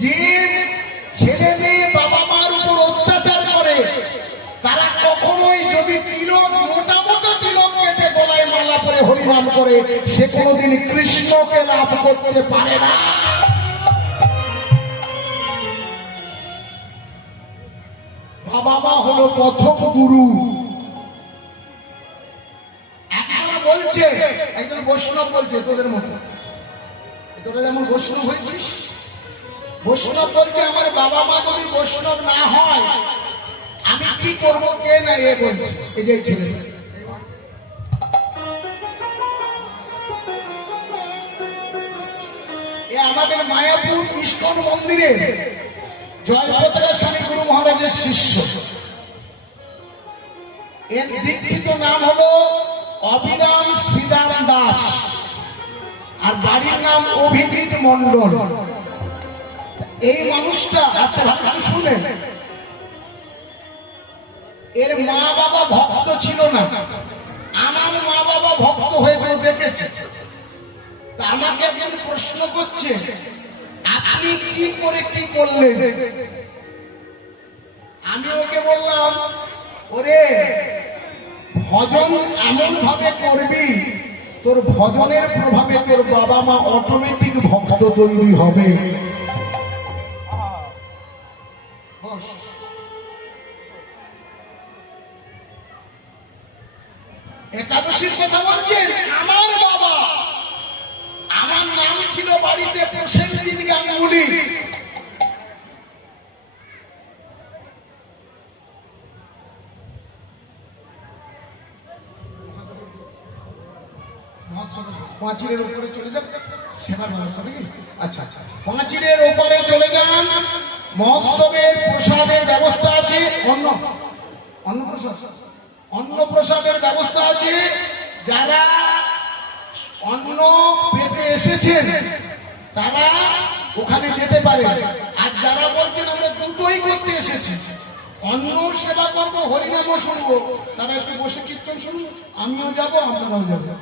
যে ছেলে মেয়ে বাবা মার উপর অত্যাচার করে তারা কখনোই যদি তিলক মোটা মোটা তিলক কেটে গলায় মালা পরে হরিনাম করে সে কোনোদিন কৃষ্ণকে লাভ করতে পারে না। বাবা মা হলো প্রথম গুরু। একজন বলছে, একজন বৈষ্ণব বলছে তোদের মতো, তোরা যেমন বৈষ্ণব হয়েছিস, বৈষ্ণব বলছে আমার বাবা মা যদি বৈষ্ণব না হয় আমি কি করবো কে না এ বলছে। এই যে ছেলে এ আমাদের মায়াপুর ইস্কন মন্দিরে জয়পতাকা স্বামী গুরু মহারাজের শিষ্য। এর দীক্ষিত নাম হলো অবিরাম শ্রীদান দাস আর বাড়ির নাম অভিজিৎ মন্ডল। এই মানুষটা শুনে এর মা বাবা ভক্ত ছিল না, আমার মা বাবা ভক্ত হয়ে দেখেছে। আমাকে একজন প্রশ্ন করছে আপনি কি করে কি করলেন? আমি ওকে বললাম ওরে ভজন এমন ভাবে করবি তোর ভজনের প্রভাবে তোর বাবা মা অটোমেটিক ভক্ত তৈরি হবে। একাদশীর কথা বলছেন। আমার বাবা, আমার নাম ছিল বাড়িতে প্রসেনজিৎ গাঙ্গুলি। পাঁচিলের উপরে চলে যান, সেবার ব্যবস্থা নাকি? আচ্ছা আচ্ছা, পাঁচিলের উপরে চলে যান, মহোৎসবের প্রসাদের ব্যবস্থা আছে। অন্নপ্রসাদের ব্যবস্থা আছে। যারা অন্ন পেতে এসেছেন তারা ওখানে যেতে পারে। আর যারা বলছেন আমরা দুটোই করতে এসেছি, অন্ন সেবা করবো হরিনামও শুনবো, তারা একটু বসে কীর্তন শুনবো, আমিও যাবো আপনারাও যাবো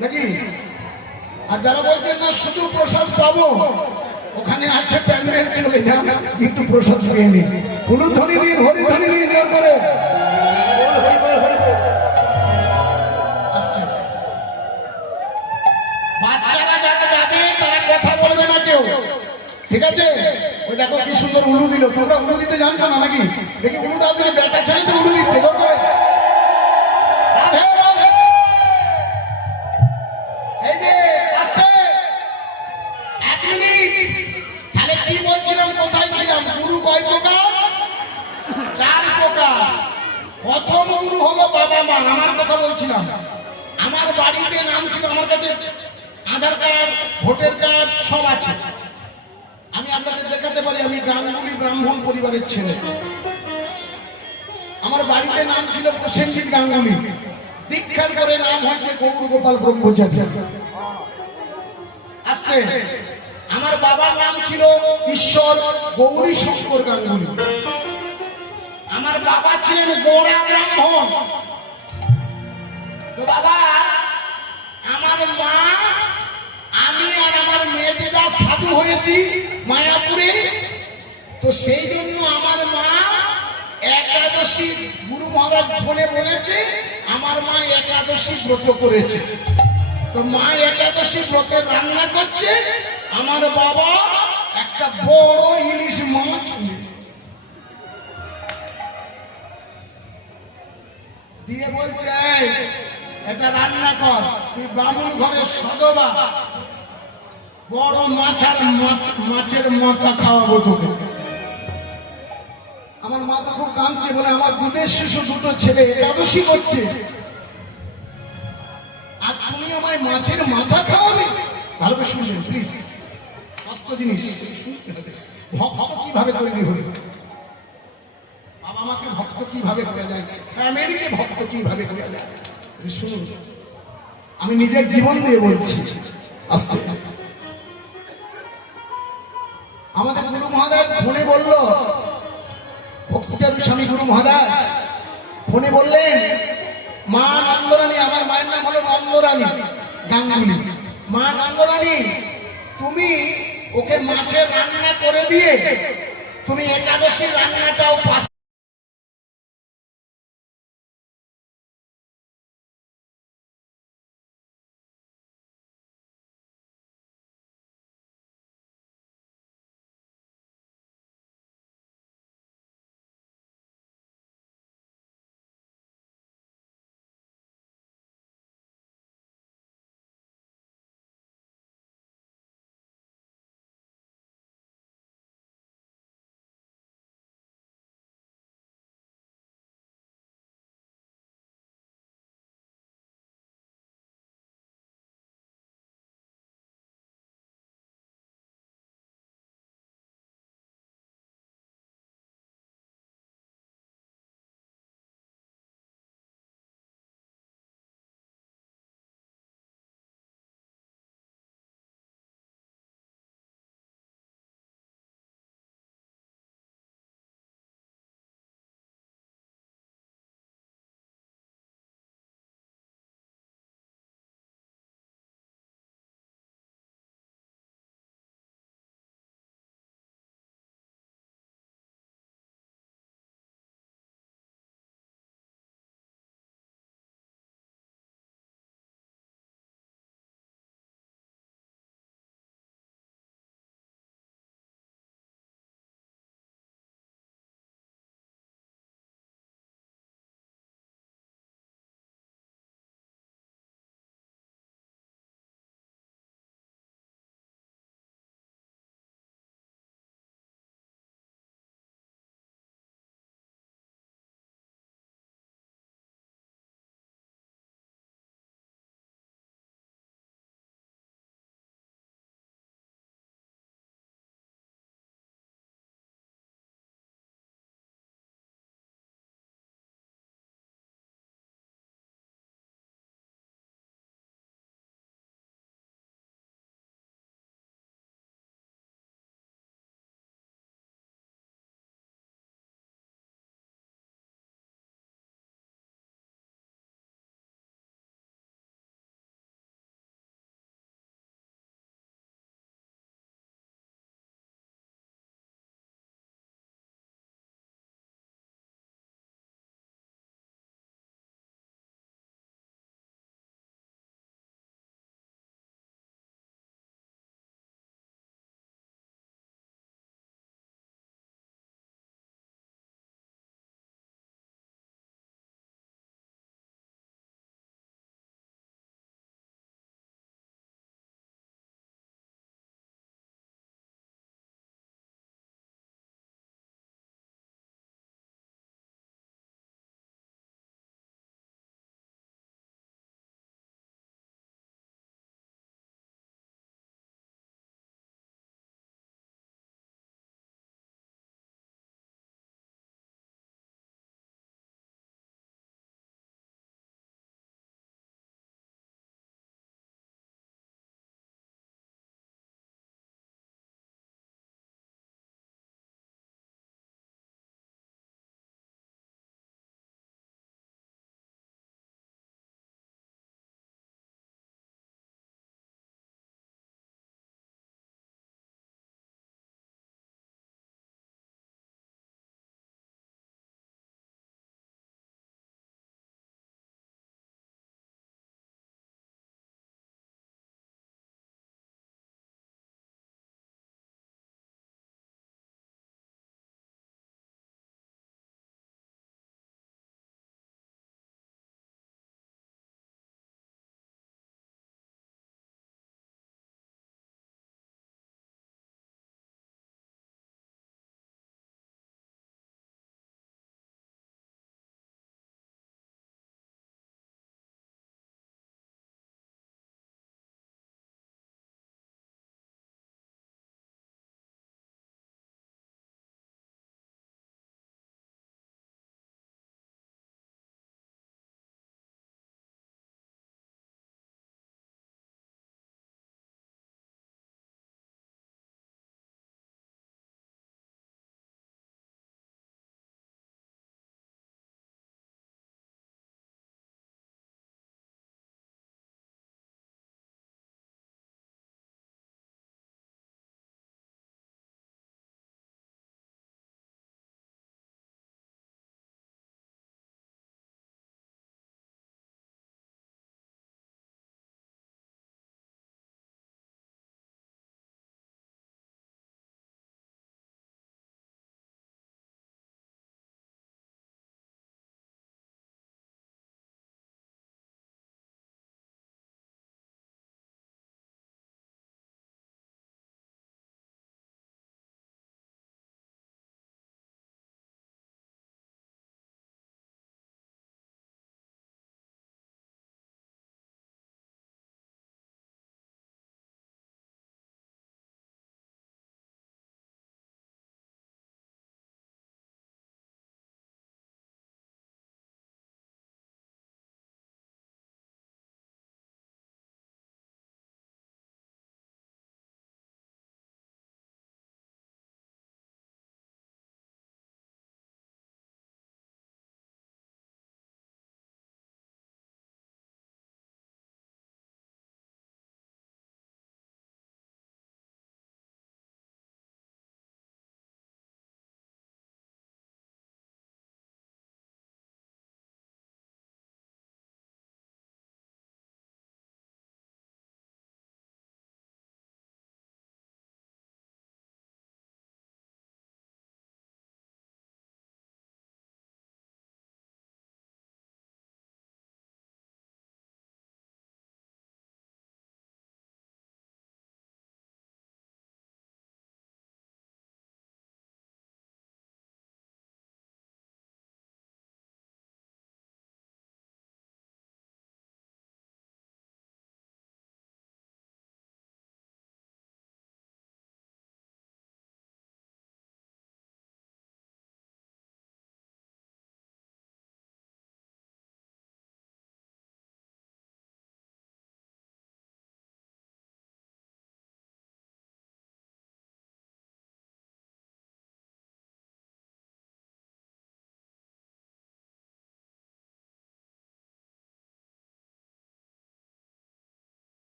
নাকি? আর যারা বলছেন না শুধু প্রসাদ পাবো, ওখানে আছে ট্যাবলেট, চলে যান একটু প্রসাদ পেয়ে নিন, কোনো ধ্বনি দিন, হরি ধ্বনি দিন জোর করে। বাচ্চারা যারা যাবে তারা কথা বলবে না কেউ, ঠিক আছে? ওই দেখো কি সুন্দর উলু দিল, তোমরা উলু দিতে জানছো না নাকি? দেখি উলু দাও, তুমি বেটা ছেলে তো উলু দিচ্ছে জোর করে। এই যে আসতে 1 মিনিট, তাহলে কি বলছিলাম, কোথায় ছিলাম? গুরু কয় প্রকার? 4 প্রকার। প্রথম গুরু হলো বাবা মা। আমার কথা বলছিলাম, আমার বাড়িতে নাম ছিল, আমার কাছে আধার কার্ড, ভোটার কার্ড সব আছে, আমি আপনাদের দেখাতে পারি। আমি গাঙ্গুলি ব্রাহ্মণ পরিবারের ছেলে। আমার বাড়িতে নাম ছিল প্রসেনজিৎ গাঙ্গুলি, দীক্ষার পরে নাম হয়েছে গৌর গোপাল ব্রহ্মচারী। আসতে আমার বাবার নাম ছিল ঈশ্বর গৌরী শঙ্কর গাঙ্গুলি। আমার বাবা ছিলেন গোড়া ব্রাহ্মণ। তো বাবা, আমার মা, আমি আর আমার মেয়েদেরা সাধু হয়েছি মায়াপুরে। তো সেই জন্য আমার মা একাদশী, গুরু মহারাজ ফোনে বলেছে আমার মা একাদশী ব্রত করেছে। তো মা একাদশী ব্রতের রান্না করছে, আমার বাবা একটা বড় ইলিশ মাছ দিয়ে বলছে এটা রান্না কর, তুই ব্রাহ্মণ ঘরের সদবা, বড় মাছের মাথা খাওয়াবো তোকে। আমার মা তো খুব কাঁদছে, বলে আমার দুধের শিশু দুটো ছেলে একাদশী করছে আর তুমি আমায় মাছের মাথা খাওয়াবে? ভালো করে শুনবেন প্লিজ, কত জিনিস শুনতে হবে। ভক্ত কিভাবে তৈরি হলো, বাবা মাকে ভক্ত কিভাবে করা যায়, ফ্যামিলিকে ভক্ত কিভাবে করা যায় শুনুন। আমি নিজের জীবন দিয়ে বলছি। আস্তে আস্তে আমাদের গুরু মহারাজ ফোনে বলল, ভক্তিচারী স্বামী গুরু মহারাজ ফোনে বললেন, মা নন্দরানী, আমার মায়ের নাম হলো নন্দরানী গাঙ্গুলি, মা নন্দরানী তুমি ওকে মাছের রান্না করে দিয়ে তুমি একাদশী রান্নাটাও পাস